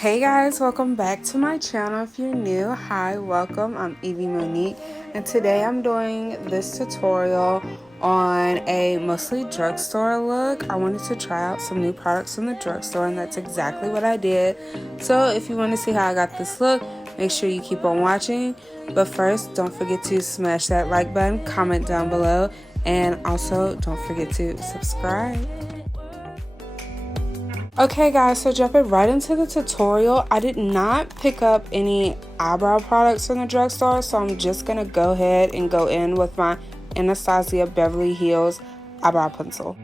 Hey guys, welcome back to my channel. If you're new, hi, welcome. I'm Evveymonique, and today I'm doing this tutorial on a mostly drugstore look. I wanted to try out some new products from the drugstore, and that's exactly what I did. So if you want to see how I got this look, make sure you keep on watching. But first, don't forget to smash that like button, comment down below, and also don't forget to subscribe. Okay guys, so jumping right into the tutorial, I did not pick up any eyebrow products from the drugstore, so I'm just going to go ahead and go in with my Anastasia Beverly Hills eyebrow pencil.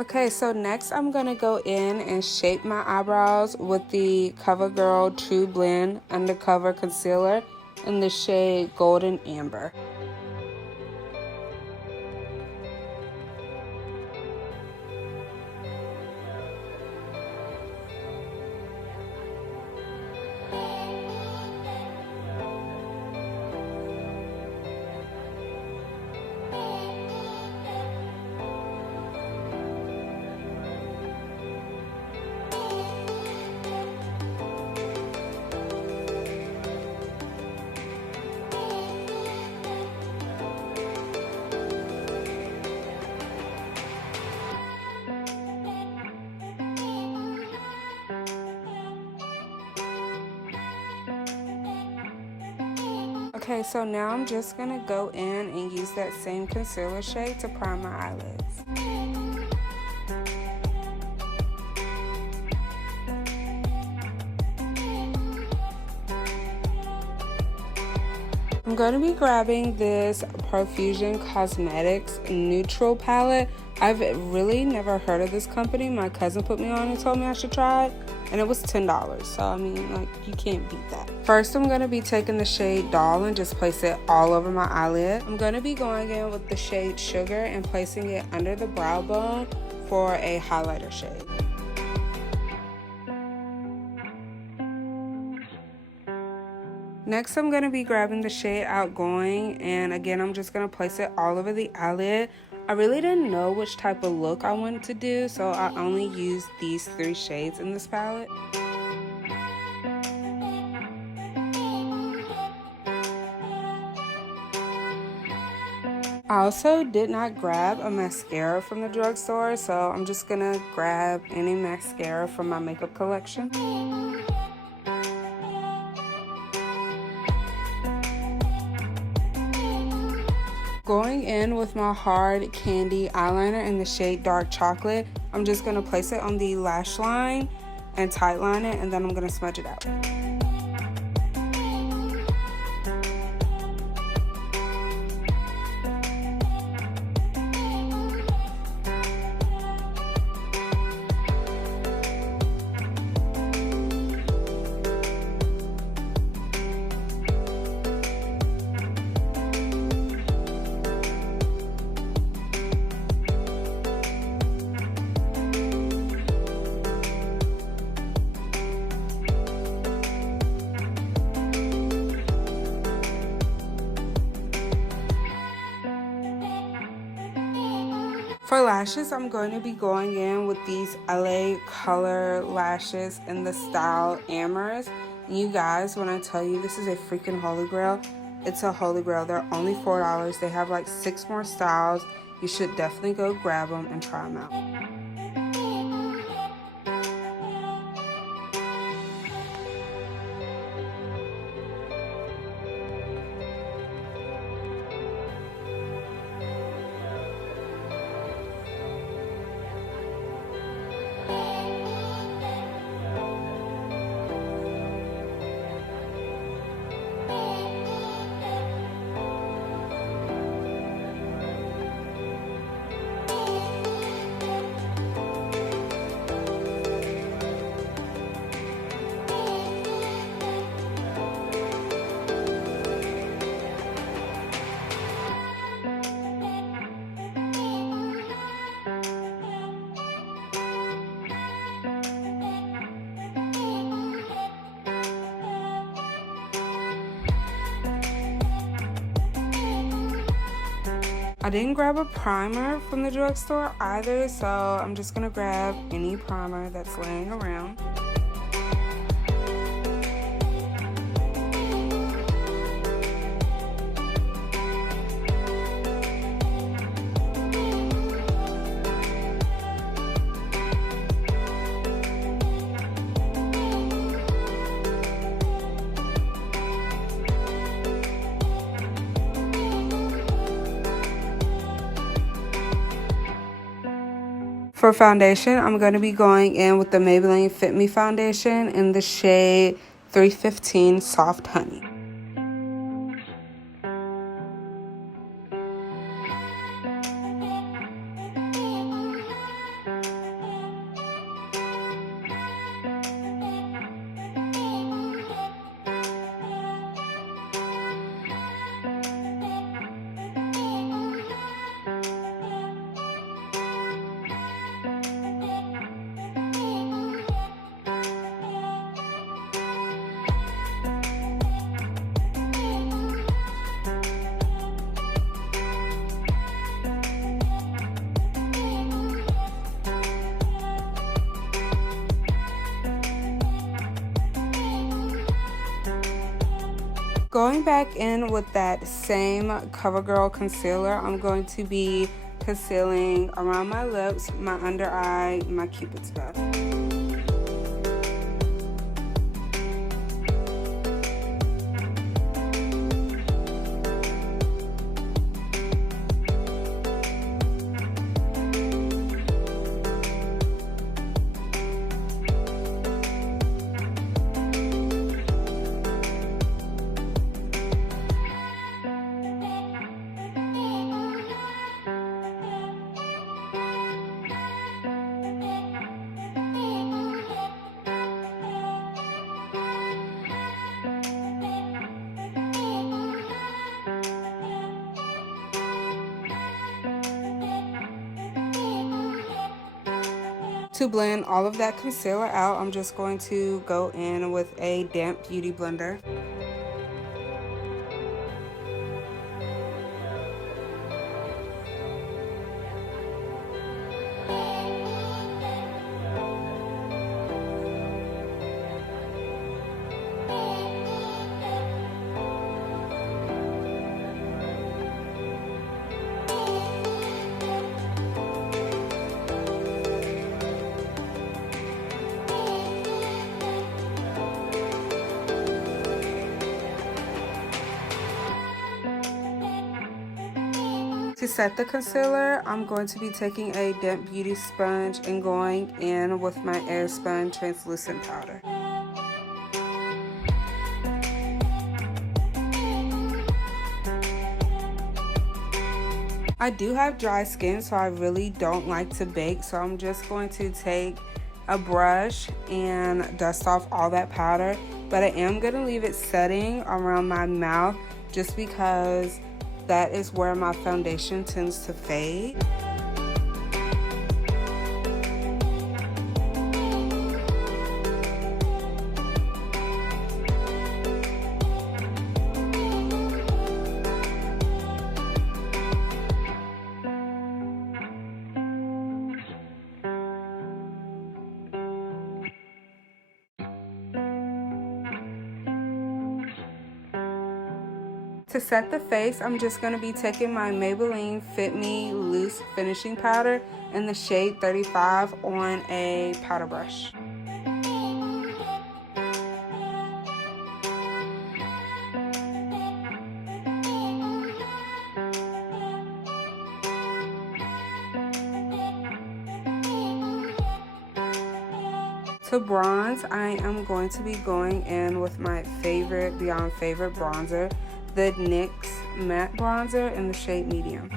Okay, so next I'm going to go in and shape my eyebrows with the Covergirl TruBlend Undercover Concealer in the shade Golden Amber. Okay, so now I'm just going to go in and use that same concealer shade to prime my eyelids. I'm going to be grabbing this Profusion Cosmetics Neutral Palette. I've really never heard of this company. My cousin put me on and told me I should try it, and it was $10. So, I mean, like, you can't beat that. First, I'm going to be taking the shade Doll and just place it all over my eyelid. I'm going to be going in with the shade Sugar and placing it under the brow bone for a highlighter shade. Next, I'm going to be grabbing the shade Outgoing, and again, I'm just going to place it all over the eyelid. I really didn't know which type of look I wanted to do, so I only used these 3 shades in this palette. I also did not grab a mascara from the drugstore, so I'm just going to grab any mascara from my makeup collection. Going in with my hard candy eyeliner in the shade Dark Chocolate, I'm just going to place it on the lash line and tight line it, and then I'm going to smudge it out. For lashes, I'm going to be going in with these LA Color lashes in the style Emerson. You guys, when I tell you this is a freaking holy grail, it's a holy grail. They're only $4. They have like 6 more styles. You should definitely go grab them and try them out. I didn't grab a primer from the drugstore either, so I'm just gonna grab any primer that's laying around. For foundation, I'm going to be going in with the Maybelline Fit Me foundation in the shade 315 Soft Honey. Going back in with that same CoverGirl concealer, I'm going to be concealing around my lips, my under eye, my Cupid's bow. To blend all of that concealer out, I'm just going to go in with a damp beauty blender. To set the concealer, I'm going to be taking a damp beauty sponge and going in with my Airspun Translucent powder. I do have dry skin, so I really don't like to bake, so I'm just going to take a brush and dust off all that powder, but I am going to leave it setting around my mouth just because that is where my foundation tends to fade. To set the face, I'm just going to be taking my Maybelline Fit Me Loose Finishing Powder in the shade 35 on a powder brush. To bronze, I am going to be going in with my favorite, beyond favorite bronzer, the NYX Matte Bronzer in the shade Medium.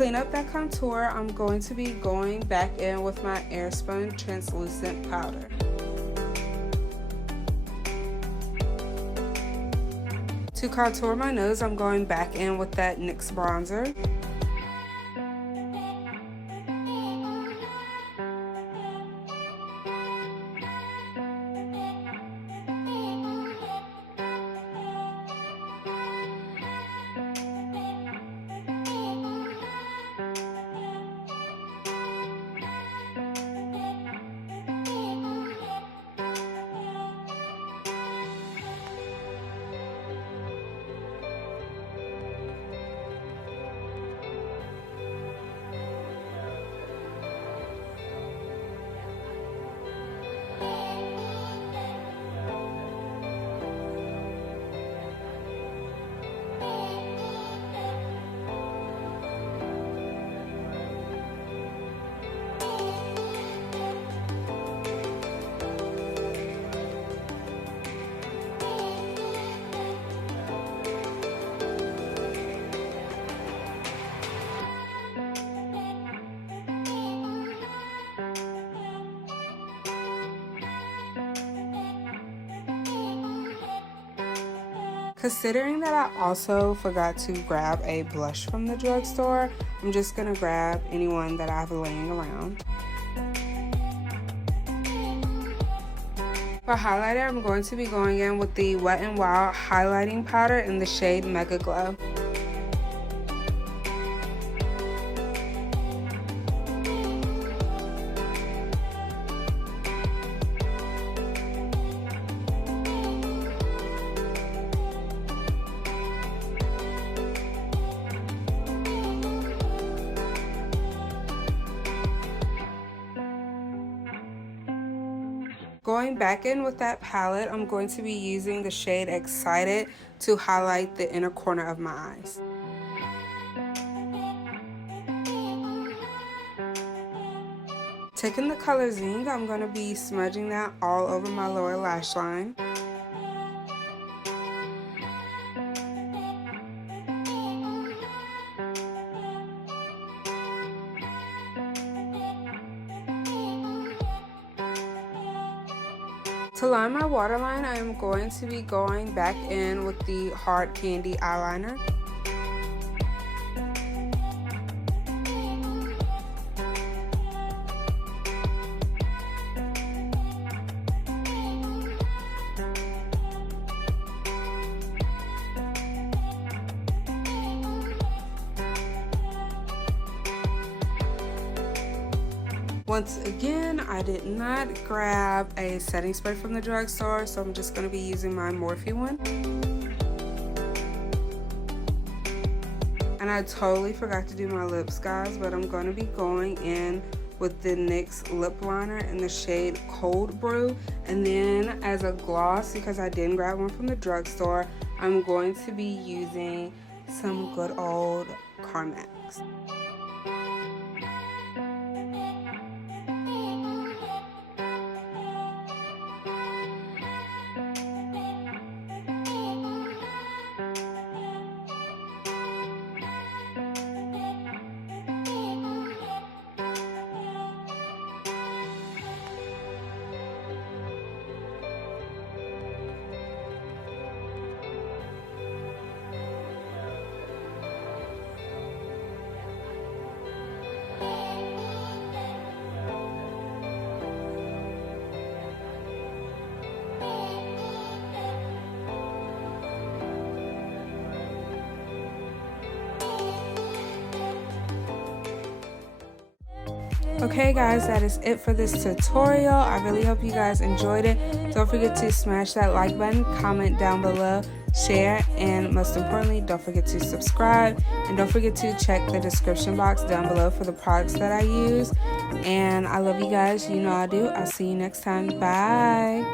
clean up that contour, I'm going to be going back in with my Airspun Translucent powder. To contour my nose, I'm going back in with that NYX bronzer. Considering that I also forgot to grab a blush from the drugstore, I'm just going to grab anyone that I have laying around. For highlighter, I'm going to be going in with the Wet n Wild highlighting powder in the shade megaGlo. Going back in with that palette, I'm going to be using the shade Excited to highlight the inner corner of my eyes. Taking the color Zing, I'm going to be smudging that all over my lower lash line. To line my waterline, I am going to be going back in with the Hard Candy eyeliner. Once again, I did not grab a setting spray from the drugstore, so I'm just going to be using my Morphe one. And I totally forgot to do my lips, guys, but I'm going to be going in with the NYX lip liner in the shade Cold Brew. And then as a gloss, because I didn't grab one from the drugstore, I'm going to be using some good old Carmex. Okay guys, that is it for this tutorial. I really hope you guys enjoyed it. Don't forget to smash that like button, comment down below, share, and most importantly, don't forget to subscribe. And don't forget to check the description box down below for the products that I use. And I love you guys. You know I do. I'll see you next time. Bye.